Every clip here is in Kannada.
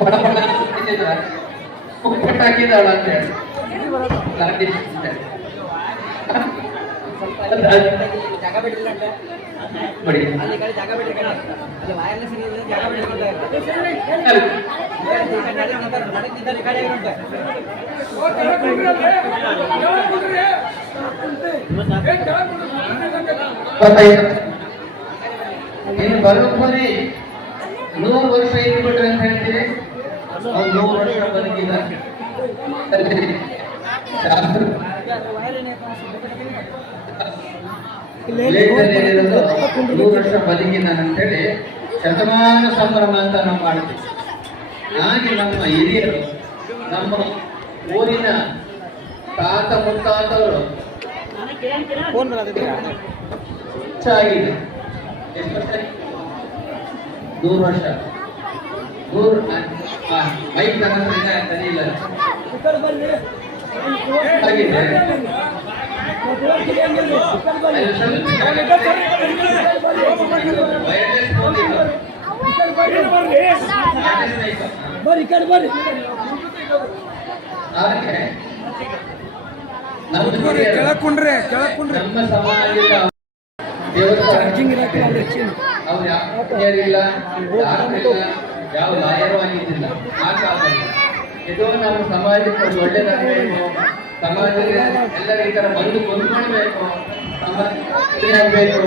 ಪಡ ಪಡ ಪುಟ್ ಹಾಕಿದಾಳ ಅಂತ ಹೇಳಿ ಲಾಟಿ. ಜಾಗ ನೋಡಿ ಜಾಗ ಜಾಗ ಬರೋಬ್ಬರಿ ನೂರು ವರ್ಷ ಇದ್ಬಿಟ್ರೆ ಅಂತ ಹೇಳ್ತೀವಿ ವರ್ಷ ನೂರು ವರ್ಷ ಬದುಕಿದ್ದಾನಂತೇಳಿ ಶತಮಾನ ಸಂಭ್ರಮ ಅಂತ ನಾವು ಮಾಡ್ತೀವಿ ಹಾಗೆ ನಮ್ಮ ಹಿರಿಯರು ನಮ್ಮ ಊರಿನ ತಾತ ಮುತ್ತಾತವರು ಹೆಚ್ಚಾಗಿದೆ ಎಷ್ಟು ನೂರು ವರ್ಷ. ನೂರು ಮೈಕ್ ಇದೆ, ಸರಿಯಿಲ್ಲ. ಬರ್ರಿ ಕಡೆ ಬರ್ರಿ ಕೆಳಕೊಂಡ್ರೆ ಕೆಳಕೊಂಡ್ರೆ. ನಮ್ಮ ಸಮಾಜದ ಅವ್ರು ಇಂಜಿನಿಯರ್ ಇಲ್ಲ ಡಾಕ್ಟರ್ ಇಲ್ಲ. ಯಾವ ಲಾಯರು ಆಗಿದ್ದಿಲ್ಲ ಆ ಕಾಲದಲ್ಲಿ ಇದು ನಮ್ಮ ಸಮಾಜಕ್ಕೆ ಒಳ್ಳೆದಾಗಬೇಕು. ಸಮಾಜದಲ್ಲಿ ಎಲ್ಲರ ಈ ತರ ಬಂದು ಕೊಂಡ್ಕೊಳ್ಬೇಕು. ಸಮಾಜಬೇಕು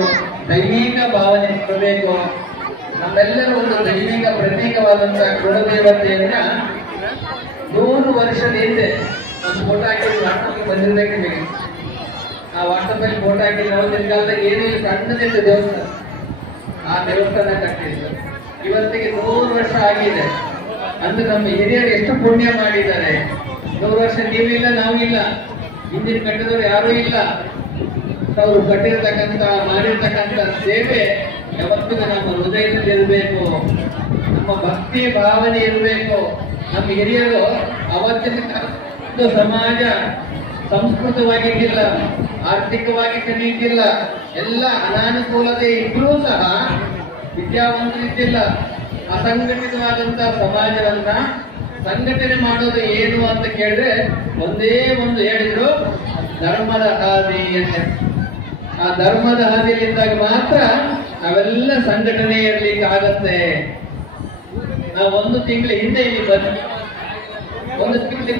ದೈವಿಕ ಭಾವನೆ ಕೊಡಬೇಕು. ನಮ್ಮೆಲ್ಲರೂ ಒಂದು ದೈವಿಕ ಪ್ರತೀಕವಾದಂತಹ ಕುಲದೇವತೆಯನ್ನ ನೂರು ವರ್ಷದ ಹಿಂದೆ ಒಂದು ಫೋಟೋ ಹಾಕಿ ವಾಟ್ಸಪ್ಗೆ ಬಂದಿರ್ಬೇಕು ನಿಮಗೆ ಆ ವಾಟ್ಸಪ್ ಅಲ್ಲಿ ಫೋಟೋ ಹಾಕಿ ಅವತ್ತಿನ ಕಾಲದಾಗ ಏನಿಲ್ಲ ಸಣ್ಣದಿತ್ತು ದೇವಸ್ಥಾನ. ಆ ದೇವಸ್ಥಾನ ಕಟ್ಟಿದ್ರು. ಇವತ್ತಿಗೆ ನೂರು ವರ್ಷ ಆಗಿದೆ. ಅಂದ್ರೆ ನಮ್ಮ ಹಿರಿಯರು ಎಷ್ಟು ಪುಣ್ಯ ಮಾಡಿದ್ದಾರೆ. ನೂರು ವರ್ಷ ನೀವಿಲ್ಲ ನಾವಿಲ್ಲ ಹಿಂದಿನ ಕಟ್ಟಿದವರು ಯಾರೂ ಇಲ್ಲ. ಅವರು ಕಟ್ಟಿರ್ತಕ್ಕಂಥ, ಮಾಡಿರ್ತಕ್ಕಂಥ ಸೇವೆ ಯಾವತ್ತಿಗೂ ನಮ್ಮ ಹೃದಯದಲ್ಲಿ ಇರಬೇಕು. ನಮ್ಮ ಭಕ್ತಿ ಭಾವನೆ ಇರಬೇಕು. ನಮ್ಮ ಹಿರಿಯರು ಅವತ್ತಿನ ಸಮಾಜ ಸಂಸ್ಕೃತವಾಗಿದ್ದಿಲ್ಲ, ಆರ್ಥಿಕವಾಗಿ ಕಲಿಯುತ್ತಿಲ್ಲ ಎಲ್ಲ ಅನಾನುಕೂಲತೆ ಇದ್ರೂ ಸಹ ವಿದ್ಯಾವಂತರಿದ್ದಿಲ್ಲ. ಅಸಂಘಟಿತವಾದಂತ ಸಮಾಜವನ್ನ ಸಂಘಟನೆ ಮಾಡೋದು ಏನು ಅಂತ ಕೇಳಿದ್ರೆ ಒಂದೇ ಒಂದು ಹೇಳಿದ್ರು, ಧರ್ಮದ ಹಾದಿ ಆ ಧರ್ಮದ ಹಾದಿಯಲ್ಲಿದ್ದಾಗ ಮಾತ್ರ ನಾವೆಲ್ಲ ಸಂಘಟನೆ ಇರ್ಲಿಕ್ಕೆ ಆಗತ್ತೆ. ನಾವು ಒಂದು ತಿಂಗಳ ಹಿಂದೆ ಇಲ್ಲಿ ಬಂದ ಒಂದು ತಿಂಗಳ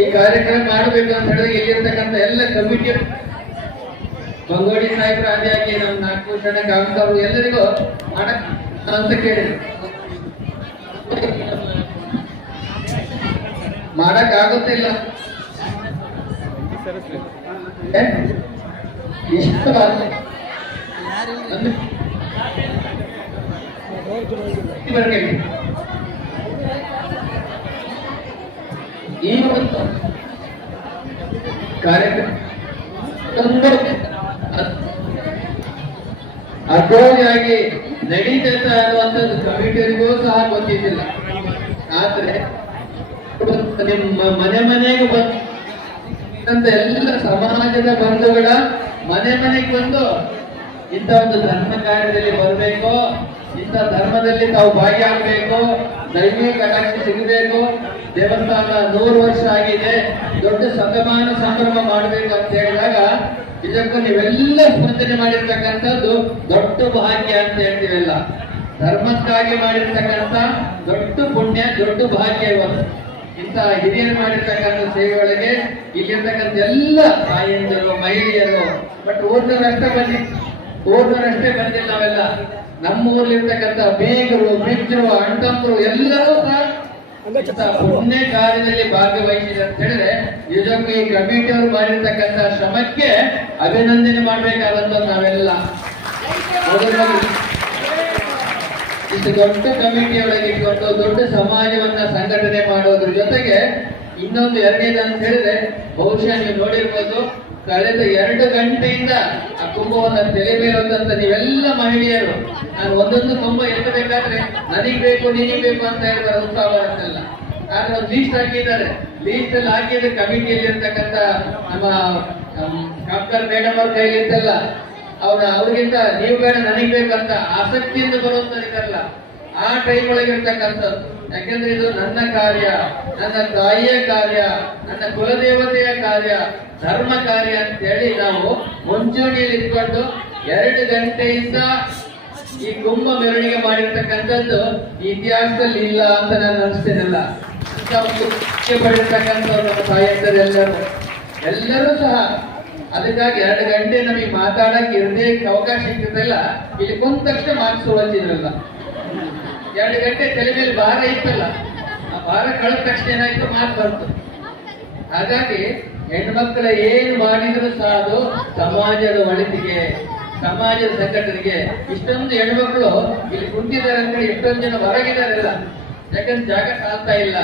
ಈ ಕಾರ್ಯಕ್ರಮ ಮಾಡಬೇಕು ಅಂತ ಹೇಳಿದ್ರೆ ಇಲ್ಲಿರ್ತಕ್ಕಂಥ ಎಲ್ಲ ಕಮಿಟಿ ಬಂಗೋಡಿ ಸಾಹೇಬ್ರ ಆದಿಯಾಗಿ ನಮ್ಮ ನಾಗಭೂಷಣ ಕಾಮತ್ ಅವರು ಎಲ್ಲರಿಗೂ ಮಾಡಕ್ ಅಂತ ಕೇಳಿದ್ರು. ಮಾಡಕ್ ಆಗುತ್ತಿಲ್ಲ. ಈ ಒಂದು ಕಾರ್ಯಕ್ರಮ. ಒಂದು ನಡೀತಾ ಇರುವಂತದ್ದು ಕಮಿಟಿಯರಿಗೂ ಸಹ ಗೊತ್ತಿದ್ದಿಲ್ಲ. ಆದ್ರೆ ನಿಮ್ಮ ಮನೆ ಮನೆಗೆ ಬಂದ ಎಲ್ಲ ಸಮಾಜದ ಬಂಧುಗಳ ಮನೆ ಮನೆಗೆ ಬಂದು ಇಂಥ ಒಂದು ಧರ್ಮ ಕಾರ್ಯದಲ್ಲಿ ಬರಬೇಕು, ಇಂಥ ಧರ್ಮದಲ್ಲಿ ತಾವು ಭಾಗಿಯಾಗಬೇಕು, ದೈವಿಕ ಕಟಾಕ್ಷ ಸಿಗಬೇಕು. ದೇವಸ್ಥಾನ ನೂರು ವರ್ಷ ಆಗಿದೆ, ದೊಡ್ಡ ಸತಮಾನ ಸಂಭ್ರಮ ಮಾಡಬೇಕು ಅಂತ ಹೇಳಿದಾಗ ಇದಕ್ಕೂ ನೀವೆಲ್ಲ ಸ್ಪಂದನೆ ಮಾಡಿರ್ತಕ್ಕಂಥದ್ದು ದೊಡ್ಡ ಭಾಗ್ಯ ಅಂತ ಹೇಳ್ತೀವಲ್ಲ. ಧರ್ಮಕ್ಕಾಗಿ ಮಾಡಿರ್ತಕ್ಕಂಥ ದೊಡ್ಡ ಪುಣ್ಯ, ದೊಡ್ಡ ಭಾಗ್ಯ ಇವತ್ತು ಇಂಥ ಹಿರಿಯರು ಮಾಡಿರ್ತಕ್ಕಂಥ ಸೇವೆಗಳಿಗೆ ಇಲ್ಲಿರ್ತಕ್ಕಂಥ ಎಲ್ಲ ತಾಯಿಯಂದರು ಮಹಿಳೆಯರು ಬಟ್ ಊರ್ನವರಷ್ಟೇ ಬನ್ನಿ. ಊರ್ನವರಷ್ಟೇ ಬಂದಿಲ್ಲ ನಾವೆಲ್ಲ ನಮ್ಮ ಊರ್ಲಿರ್ತಕ್ಕಂಥ ಬೇಗರು, ಮಿತ್ರರು ಅಂಟಂತರು ಎಲ್ಲರೂ ಸಹ ಪುಣ್ಯ ಕಾರ್ಯದಲ್ಲಿ ಭಾಗವಹಿಸಿದೆ ಅಂತ ಹೇಳಿದ್ರೆ ನಿಜಕ್ಕೂ ಈ ಕಮಿಟಿಯವರು ಮಾಡಿರ್ತಕ್ಕಂಥ ಶ್ರಮಕ್ಕೆ ಅಭಿನಂದನೆ ಮಾಡ್ಬೇಕಾದಂತ ನಾವೆಲ್ಲ. ಇಷ್ಟು ದೊಡ್ಡ ಕಮಿಟಿಯೊಳಗೆ ಇಟ್ಕೊಂಡು ದೊಡ್ಡ ಸಮಾಜವನ್ನ ಸಂಘಟನೆ ಮಾಡೋದ್ರ ಜೊತೆಗೆ ಇನ್ನೊಂದು ಎರಡನೇದು ಅಂತ ಹೇಳಿದ್ರೆ ಬಹುಶಃ ನೀವು ನೋಡಿರ್ಬೋದು ಕಳೆದ ಎರಡು ಗಂಟೆಯಿಂದ ಆ ಕುಂಭವನ್ನ ತಲೆ ಮೇಲಂತ ನೀವೆಲ್ಲ ಮಹಿಳೆಯರು, ನಾನು ಒಂದೊಂದು ಕುಂಭ ಎತ್ತಬೇಕಾದ್ರೆ ನನಗ್ ಬೇಕು, ನಿನಗ್ ಬೇಕು ಅಂತ ಹೇಳಿದ್ರೆ ಉತ್ಸಾಹ ಬರುತ್ತಲ್ಲ. ಆದ್ರೆ ಒಂದು ಲೀಸ್ಟ್ ಹಾಕಿದ್ದಾರೆ. ಲೀಸ್ಟ್ ಅಲ್ಲಿ ಹಾಕಿದ್ರೆ ಕಮಿಟಿಯಲ್ಲಿ ಇರ್ತಕ್ಕಂಥ ನಮ್ಮ ಡಾಕ್ಟರ್ ಮೇಡಮ್ ಅವ್ರ ಕೈಲಿ ಇದ್ದಲ್ಲ ಅವ್ರ ಅವ್ರಿಗಿಂತ ನೀವು ಬೇಡ, ನನಗ್ ಬೇಕಂತ ಆಸಕ್ತಿಯಿಂದ ಬರುವಂತ ಇದಾರಲ್ಲ ಆ ಟೈಮ್ ಒಳಗೆ ಇರ್ತಕ್ಕಂಥದ್ದು. ಯಾಕೆಂದ್ರೆ ಇದು ನನ್ನ ಕಾರ್ಯ, ನನ್ನ ತಾಯಿಯ ಕಾರ್ಯ, ನನ್ನ ಕುಲದೇವತೆಯ ಕಾರ್ಯ, ಧರ್ಮ ಕಾರ್ಯ ಅಂತ ಹೇಳಿ ನಾವು ಮುಂಚೂಣಿಯಲ್ಲಿ ಇಟ್ಕೊಂಡು ಎರಡು ಗಂಟೆಯಿಂದ ಈ ಕುಂಭ ಮೆರವಣಿಗೆ ಮಾಡಿರ್ತಕ್ಕಂಥದ್ದು ಇತಿಹಾಸದಲ್ಲಿ ಇಲ್ಲ ಅಂತ ನಾನು ಅನಿಸ್ತೇನಲ್ಲ. ತಾಯಂದರೆಲ್ಲರೂ ಎಲ್ಲರೂ. ಸಹ ಅದಕ್ಕಾಗಿ ಎರಡು ಗಂಟೆ ನಮಗೆ ಮಾತಾಡಕ್ಕೆ ಇರದೇ ಅವಕಾಶ ಸಿಗ್ತದಲ್ಲ ಇಲ್ಲಿ ಕುಂತ ತಕ್ಷಣ ಮಾರ್ಕ್ಸ್ ಹೊಂದಿದ್ರಲ್ಲ ಎರಡು ಗಂಟೆ ತಲೆ ಮೇಲೆ ಭಾರ ಇತ್ತಲ್ಲ, ಆ ಭಾರ ಕಳೆದ ತಕ್ಷಣ ಏನಾಯ್ತು? ಮಾತು ಬಂತು. ಹಾಗಾಗಿ ಹೆಣ್ಮಕ್ಳ ಏನ್ ಮಾಡಿದ್ರು ಅದು ಸಮಾಜದ ಒಳಿತಿಗೆ, ಸಮಾಜದ ಸಂಘಟನೆಗೆ ಇಷ್ಟೊಂದು ಹೆಣ್ಮಕ್ಳು ಇಲ್ಲಿ ಕುಂತಿದ್ದಾರೆ ಅಂತ ಇಷ್ಟೊಂದು ಜನ ಹೊರಗಿದಾರಲ್ಲ ಯಾಕಂದ್ರೆ ಜಾಗ ಸಾಲ್ತಾ ಇಲ್ಲ.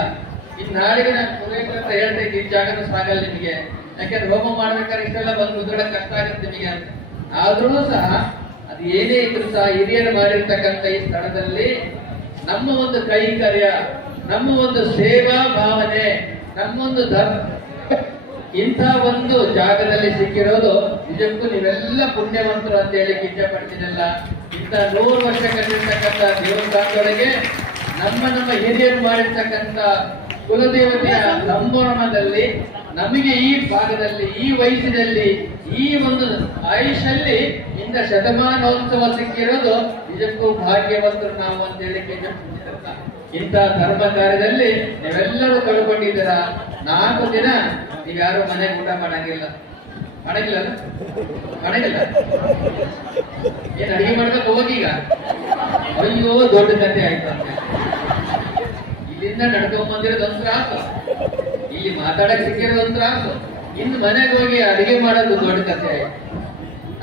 ಇನ್ ನಾಳೆಗೆ ನಾನು ಪುರೋಹಿತರ ಹತ್ರ ಹೇಳ್ತಾ ಇದ್ದೀನಿ, ಈ ಜಾಗನೂ ಸಾಗಲ್ಲ ನಿಮಗೆ. ಯಾಕಂದ್ರೆ ಹೋಮ ಮಾಡ್ಬೇಕಾದ್ರೆ ಇಷ್ಟೆಲ್ಲ ಬಂದು ಉದ್ರಡ ಕಷ್ಟ ಆಗುತ್ತೆ ನಿಮಗೆ ಅಂತ. ಆದ್ರೂ ಸಹ ಅದು ಏನೇ ಇದ್ರು ಸಹ ಹಿರಿಯರು ಮಾಡಿರ್ತಕ್ಕಂಥ ಈ ಸ್ಥಳದಲ್ಲಿ ನಮ್ಮ ಒಂದು ಕೈಂಕರ್ಯ, ನಮ್ಮ ಒಂದು ಸೇವಾ ಭಾವನೆ ನಮ್ಮೊಂದು ಧರ್ಮ. ಇಂಥ ಒಂದು ಜಾಗದಲ್ಲಿ ಸಿಕ್ಕಿರೋದು ನಿಜಕ್ಕೂ ನೀವೆಲ್ಲ ಪುಣ್ಯವಂತರು ಅಂತ ಹೇಳಿ ಇಚ್ಛೆ ಪಡ್ತೀನಲ್ಲ ಇಂಥ ನೂರು ವರ್ಷ ಕಂಡಿರ್ತಕ್ಕಂಥ ದೇವಸ್ಥಾನದೊಳಗೆ ನಮ್ಮ ನಮ್ಮ ಹಿರಿಯರು ಮಾಡಿರ್ತಕ್ಕಂಥ ಕುಲದೇವತೆಯ ಸಂಭ್ರಮದಲ್ಲಿ, ನಮಗೆ ಈ ಭಾಗದಲ್ಲಿ, ಈ ವಯಸ್ಸಿನಲ್ಲಿ, ಈ ಒಂದು ಆಯುಷಲ್ಲಿ ಇಂಥ ಶತಮಾನೋತ್ಸವ ಸಿಕ್ಕಿರೋದು ನಿಜಕ್ಕೂ ಭಾಗ್ಯವಂತರು ನಾವು ಅಂತ ಹೇಳಿಕೆ ಇಂಥ ಧರ್ಮ ಕಾರ್ಯದಲ್ಲಿ ನೀವೆಲ್ಲರೂ ಕಳ್ಕೊಂಡಿದ್ದೀರಾ? ನಾಲ್ಕು ದಿನ ನೀವು ಯಾರು ಮನೆಗೆ ಊಟ ಮಾಡಂಗಿಲ್ಲ. ಮಾಡಂಗಿಲ್ಲ? ಮಾಡಂಗಿಲ್ಲ. ಏನ್ ಅಡಿಗೆ ಮಾಡ್ಬೇಕು ಹೋಗೀಗ? ಅಯ್ಯೋ, ದೊಡ್ಡ ಆಯ್ತು ಅಂತ. ಇಲ್ಲಿಂದ ನಡ್ಕೊಂಡ್ ಬಂದಿರೋದು ಒಂದು ತ್ರಾಸು. ಇಲ್ಲಿ ಮಾತಾಡಕ್ ಸಿಕ್ಕಿರೋದು ಒಂದು ತ್ರಾಸು. ಇನ್ನು ಮನೆಗೆ ಹೋಗಿ ಅಡಿಗೆ ಮಾಡೋದು ದೊಡ್ಡ ಕಥೆ ಆಯ್ತು.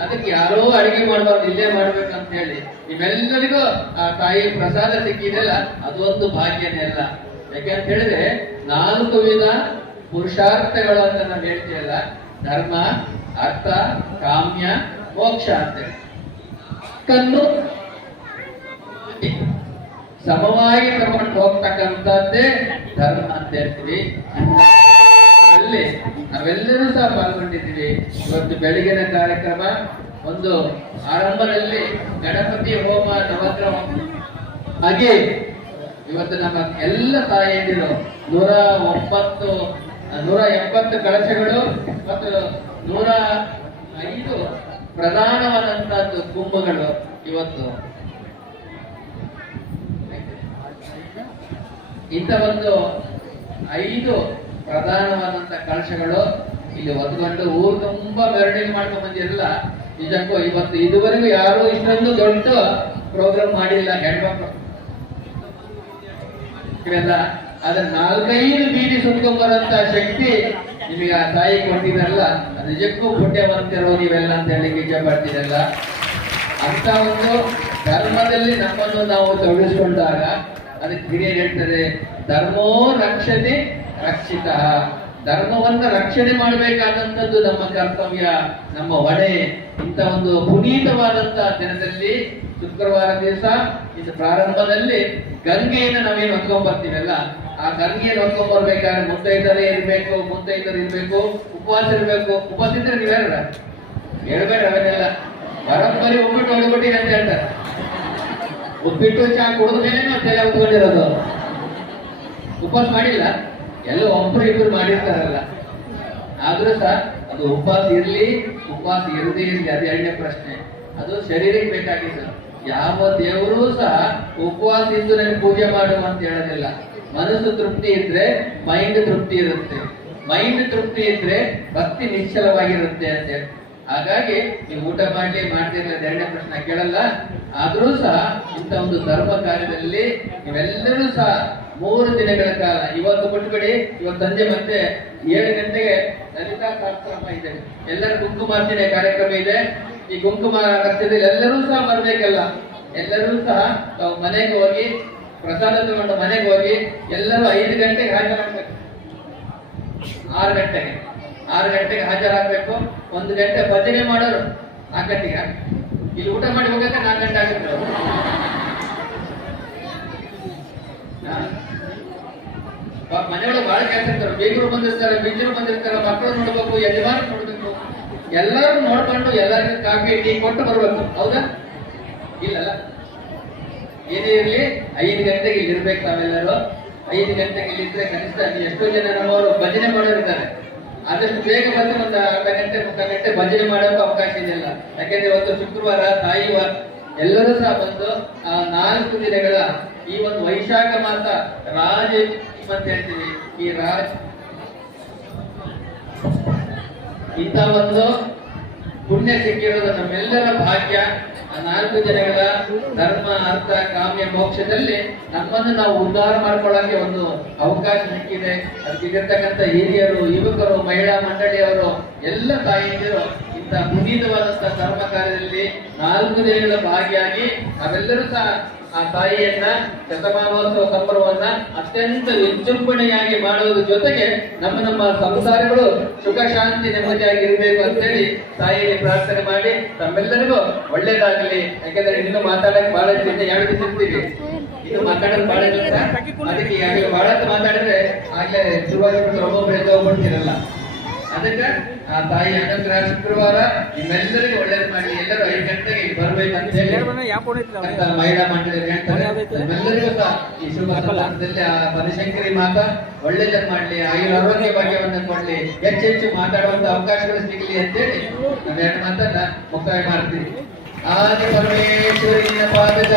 ಅದಕ್ಕೆ ಯಾರೋ ಅಡಿಗೆ ಮಾಡಬಾರ್ದು ಇಲ್ಲೇ ಮಾಡ್ಬೇಕಂತ ಹೇಳಿ ನಿಮ್ಮೆಲ್ಲರಿಗೂ ಆ ತಾಯಿ ಪ್ರಸಾದ ಸಿಕ್ಕಿದೆಲ್ಲ ಅದು ಒಂದು ಭಾಗ್ಯನೇ ಅಲ್ಲ. ಯಾಕೆಂತ ಹೇಳಿದ್ರೆ ನಾಲ್ಕು ವಿಧ ಪುರುಷಾರ್ಥಗಳು ಅಂತ ನಾವು ಹೇಳ್ತೀವಲ್ಲ. ಧರ್ಮ, ಅರ್ಥ, ಕಾಮ್ಯ, ಮೋಕ್ಷ ಅಂತೇಳಿ ಕನ್ನು ಸಮವಾಗಿ ತಗೊಂಡು ಹೋಗ್ತಕ್ಕಂಥದ್ದೇ ಧರ್ಮ ಅಂತ ಹೇಳ್ತೀವಿ. ಅಲ್ಲಿ ನಾವೆಲ್ಲರೂ ಸಹ ಪಾಲ್ಗೊಂಡಿದ್ದೀವಿ. ಇವತ್ತು ಬೆಳಗಿನ ಕಾರ್ಯಕ್ರಮ, ಒಂದು ಆರಂಭದಲ್ಲಿ ಗಣಪತಿ ಹೋಮ ನವಗ್ರಹ. ಹಾಗೆ ಇವತ್ತು ನಮ್ಮ ಎಲ್ಲ ತಾಯಿಯಂದಿರು ನೂರ ಒಂಬತ್ತು, ನೂರ ಎಪ್ಪತ್ತು ಕಳಶಗಳು ಮತ್ತು ನೂರ ಐದು ಪ್ರಧಾನವಾದಂತಹದ್ದು ಕುಂಭಗಳು ಇವತ್ತು. ಇಂಥ ಒಂದು ಐದು ಪ್ರಧಾನವಾದಂತ ಕಳಶಗಳು ಇಲ್ಲಿ ಹೊತ್ಕೊಂಡು ಊರು ತುಂಬಾ ಮೆರವಣಿಗೆ ಮಾಡ್ಕೊಂಡ್ ಬಂದಿರಲ್ಲ. ನಿಜಕ್ಕೂ ಇವತ್ತು ಇದುವರೆಗೂ ಯಾರು ಇಷ್ಟೊಂದು ದೊಡ್ಡ ಪ್ರೋಗ್ರಾಮ್ ಮಾಡಿಲ್ಲ ಹೆಣ್ಮಕ್ಳು. ಅದ್ರ ನಾಲ್ಕೈದು ಬೀದಿ ಸುತ್ಕೊಂಬರಂತ ಶಕ್ತಿ ನಿಮಗೆ ಆ ತಾಯಿ ಕೊಟ್ಟಿದಾರಲ್ಲ ನಿಜಕ್ಕೂ ಪುಣ್ಯವಂತಿರೋ ನೀವೆಲ್ಲ ಅಂತ ಹೇಳಿ ಪಡ್ತೀರಲ್ಲ. ಅಂತ ಒಂದು ಧರ್ಮದಲ್ಲಿ ನಮ್ಮನ್ನು ನಾವು ತೊಡಗಿಸ್ಕೊಂಡಾಗ ಅದಕ್ಕೆ ಹಿರಿಯರು ಹೇಳ್ತಾರೆ, ಧರ್ಮೋ ರಕ್ಷತೆ ರಕ್ಷಿತ. ಧರ್ಮವನ್ನ ರಕ್ಷಣೆ ಮಾಡಬೇಕಾದಂಥದ್ದು ನಮ್ಮ ಕರ್ತವ್ಯ, ನಮ್ಮ ಹೊಣೆ ಇಂಥ ಒಂದು ಪುನೀತವಾದಂತಹ ದಿನದಲ್ಲಿ, ಶುಕ್ರವಾರ ದಿವಸ, ಇದು ಪ್ರಾರಂಭದಲ್ಲಿ ಗಂಗೆಯನ್ನು ನಾವೇನು ಹೊತ್ಕೊಂಡ್ ಬರ್ತೀವಲ್ಲ ಆ ಗಂಗೆಯನ್ನು ಹೊತ್ಕೊಂಡ್ ಬರ್ಬೇಕಾದ್ರೆ ಮುತ್ತೈದರೇ ಇರ್ಬೇಕು ಮುತ್ತೈದರು ಇರ್ಬೇಕು, ಉಪವಾಸ ಇರ್ಬೇಕು. ಉಪವಾಸ ಇದ್ರೆ ನೀವೇ ಹೇಳ್ಬೇಡ. ಅವನ್ನೆಲ್ಲ. ಬರೋಬ್ಬರಿ ಉಪ್ಪಿಟ್ಟು ಹೊಡ್ಬಿಟ್ಟಿರಿ ಅಂತ ಹೇಳ್ತಾರೆ. ಉಪ್ಪಿಟ್ಟು ಚಾ ಕುಡಿದ ಮೇಲೆ ನಾವು ತಲೆ ಉತ್ಕೊಂಡಿರೋದು ಉಪವಾಸ ಮಾಡಿಲ್ಲ? ಎಲ್ಲ ಒಬ್ರು ಇಬ್ರು ಮಾಡಿರ್ತಾರಲ್ಲ. ಆದ್ರೂ ಸಹ ಅದು ಉಪವಾಸ ಇರ್ಲಿ ಉಪವಾಸ ಇರದೇ ಇರ್ಲಿ, ಅದು ಎರಡನೇ ಪ್ರಶ್ನೆ. ಅದು ಶರೀರಕ್ಕೆ ಬೇಕಾಗಿದ್ದು. ಯಾವ ದೇವರು ಸಹ ಉಪವಾಸ ಇದ್ದು ನನಗೆ ಪೂಜೆ ಮಾಡು ಅಂತ ಹೇಳೋದಿಲ್ಲ. ಮನಸ್ಸು ತೃಪ್ತಿ ಇದ್ರೆ ಮೈಂಡ್ ತೃಪ್ತಿ ಇರುತ್ತೆ. ಮೈಂಡ್ ತೃಪ್ತಿ ಇದ್ರೆ ಭಕ್ತಿ ನಿಶ್ಚಲವಾಗಿರುತ್ತೆ ಅಂತ ಹಾಗಾಗಿ ನೀವು ಊಟ ಮಾಡ್ಲಿ ಮಾಡ್ತಿರ್ಲಿ ಎರಡನೇ ಪ್ರಶ್ನೆ ಕೇಳಲ್ಲ. ಆದ್ರೂ ಸಹ ಇಂಥ ಒಂದು ಧರ್ಮ ಕಾರ್ಯದಲ್ಲಿ ನೀವೆಲ್ಲರೂ ಸಹ ಮೂರು ದಿನಗಳ ಕಾಲ, ಇವತ್ತು ಬಿಟ್ಬಿಡಿ ಇವತ್ತು ಸಂಜೆ ಮತ್ತೆ ಏಳು ಗಂಟೆಗೆ ಲಲಿತಾ ಕಾರ್ಯಕ್ರಮ ಇದೆ. ಎಲ್ಲರ ಕುಂಕುಮಾರ್ಚನೆ ಕಾರ್ಯಕ್ರಮ ಇದೆ. ಈ ಕುಂಕುಮ ರಕ್ತದಲ್ಲಿ ಎಲ್ಲರೂ ಸಹ ಬರ್ಬೇಕಲ್ಲ. ಎಲ್ಲರೂ ಸಹ ತಾವು ಮನೆಗೆ ಹೋಗಿ, ಪ್ರಸಾದ ತಗೊಂಡು ಮನೆಗೆ ಹೋಗಿ, ಎಲ್ಲರೂ ಐದು ಗಂಟೆಗೆ ಹಾಜರಾಗಬೇಕು. ಆರು ಗಂಟೆಗೆ. ಆರು ಗಂಟೆಗೆ ಹಾಜರಾಗಬೇಕು. ಒಂದು ಗಂಟೆ ಭಜನೆ ಮಾಡೋರು ನಾಲ್ಕು ಗಂಟೆಗೆ ಇಲ್ಲಿ ಊಟ ಮಾಡಿ ಹೋಗಕ್ಕೆ ನಾಲ್ಕು ಗಂಟೆ ಆಗುತ್ತೆ. ಮನೆಯೊಳಗೆ ಬಹಳ ಕೆಲಸ ಇರ್ತಾರೆ. ಬೀಗರು ಬಂದಿರ್ತಾರೆ, ಬಿಂಜರು ಬಂದಿರ್ತಾರೆ, ಮಕ್ಕಳು ನೋಡ್ಬೇಕು ಯಜಮಾನ ನೋಡ್ಬೇಕು. ಎಲ್ಲರೂ ನೋಡ್ಕೊಂಡು ಎಲ್ಲರಿಗೂ ಕಾಫಿ, ಟೀ ಕೊಟ್ಟು ಬರ್ಬೇಕು. ಹೌದಾ? ಇಲ್ಲಲ್ಲ. ಏನೇ ಇರಲಿ, ಐದು ಗಂಟೆಗೆ ಇಲ್ಲಿ ಇರ್ಬೇಕು ತಾವೆಲ್ಲರೂ ಐದು ಗಂಟೆಗೆ ಇಲ್ಲಿ ಇದ್ರೆ ಕನಿಷ್ಠ ಎಷ್ಟೋ ಜನ ನಮ್ಮವರು ಭಜನೆ ಮಾಡೋರಿದ್ದಾರೆ. ಆದಷ್ಟು ಬೇಗ ಬಂದು ಒಂದು ಅರ್ಧ ಗಂಟೆ, ಮುಕ್ಕಾಲು ಗಂಟೆ ಭಜನೆ ಮಾಡೋಕೆ ಅವಕಾಶ ಇದೆಯಲ್ಲ. ಯಾಕೆಂದ್ರೆ ಇವತ್ತು ಶುಕ್ರವಾರ ತಾಯಿ ವಾರ ಎಲ್ಲರೂ ಸಹ ಬಂದು ಆ ನಾಲ್ಕು ದಿನಗಳ ಈ ಒಂದು ವೈಶಾಖ ಮಾಸ ರಾಜ ಹೇಳ್ತೀವಿ ಈ ರಾಜ್ ಇಂಥ ಒಂದು ಪುಣ್ಯ ಸಿಕ್ಕಿರೋದು ನಮ್ಮೆಲ್ಲರ ಭಾಗ್ಯ. ಆ ನಾಲ್ಕು ಜನಗಳ ಧರ್ಮ, ಅರ್ಥ, ಕಾಮ್ಯ, ಮೋಕ್ಷದಲ್ಲಿ ನಮ್ಮನ್ನು ನಾವು ಉದ್ಧಾರ ಮಾಡ್ಕೊಳ್ಳೋಕೆ ಒಂದು ಅವಕಾಶ ಸಿಕ್ಕಿದೆ. ಅದಕ್ಕೆ ಇಲ್ಲಿರ್ತಕ್ಕಂಥ ಹಿರಿಯರು, ಯುವಕರು, ಮಹಿಳಾ ಮಂಡಳಿಯವರು, ಎಲ್ಲ ತಾಯಿಯರು ಇಂಥ ಪುನೀತವಾದಂಥ ಧರ್ಮ ಕಾರ್ಯದಲ್ಲಿ ನಾಲ್ಕು ದಿನಗಳ ಭಾಗಿಯಾಗಿ ನಾವೆಲ್ಲರೂ ಸಹ ಆ ತಾಯಿಯನ್ನ, ಶತಮಾನೋತ್ಸವ ಸಂಭ್ರಮವನ್ನ ಅತ್ಯಂತ ವಿಜೃಂಭಣೆಯಾಗಿ ಮಾಡುವುದ್ರ ಜೊತೆಗೆ ನಮ್ಮ ನಮ್ಮ ಸಂಸಾರಗಳು ಸುಖ, ಶಾಂತಿ, ನೆಮ್ಮದಿಯಾಗಿ ಇರಬೇಕು ಅಂತೇಳಿ ತಾಯಿಯಲ್ಲಿ ಪ್ರಾರ್ಥನೆ ಮಾಡಿ ತಮ್ಮೆಲ್ಲರಿಗೂ ಒಳ್ಳೇದಾಗಲಿ. ಯಾಕಂದ್ರೆ ಇನ್ನು ಮಾತಾಡಕ್ಕೆ ಬಹಳ ಚಿಂತೆ ಇರ್ತೀವಿ. ಇನ್ನು ಮಾತಾಡೋದು ಬಹಳ ಅದಕ್ಕೆ ಯಾಕೆ ಬಹಳ ಮಾತಾಡಿದ್ರೆ ಆಗ್ಲೇ ಶುರುವಾಗಿ ಒಬ್ಬೊಬ್ಬರು ಎದ್ದು ಹೋಗ್ಬಿಡ್ತೀರಲ್ಲ. ಅದಕ್ಕೆ ಆ ತಾಯಿ ಅನಂತರ ಶುಕ್ರವಾರ ನಿಮ್ಮೆಲ್ಲರಿಗೂ ಒಳ್ಳೇದು ಮಾಡಿ ಎಲ್ಲರೂ ಐದು ಗಂಟೆಗೆ ಇಲ್ಲಿ ಬರ್ಬೇಕಂತ ಹೇಳಿ ಅಂತ ಮಹಿಳಾ ಮಂಡಳಿ ಹೇಳ್ತಾರೆ. ನಮ್ಮೆಲ್ಲರಿಗೂ ಸಹ ಈ ಶುಭ ಸಂದರ್ಭದಲ್ಲಿ ಆ ಬನಶಂಕರಿ ಮಾತಾ ಒಳ್ಳೇದನ್ನ ಮಾಡ್ಲಿ ಆಯುರ ಆರೋಗ್ಯ ಭಾಗ್ಯವನ್ನ ಕೊಡ್ಲಿ ಹೆಚ್ಚು ಹೆಚ್ಚು ಮಾತಾಡುವಂತ ಅವಕಾಶಗಳು ಸಿಗ್ಲಿ ಅಂತೇಳಿ ನಾನು ಎರಡು ಮಾತನ್ನ ಮುಕ್ತಾಯ ಮಾಡ್ತೀನಿ ಆದಿ ಪರಮೇಶ್ವರಿನ ಪಾದಕ.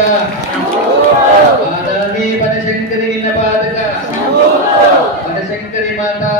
ಆದಿ ಬನಶಂಕರಿ ಪಾದಕ. ಬನಶಂಕರಿ ಮಾತಾಗಿ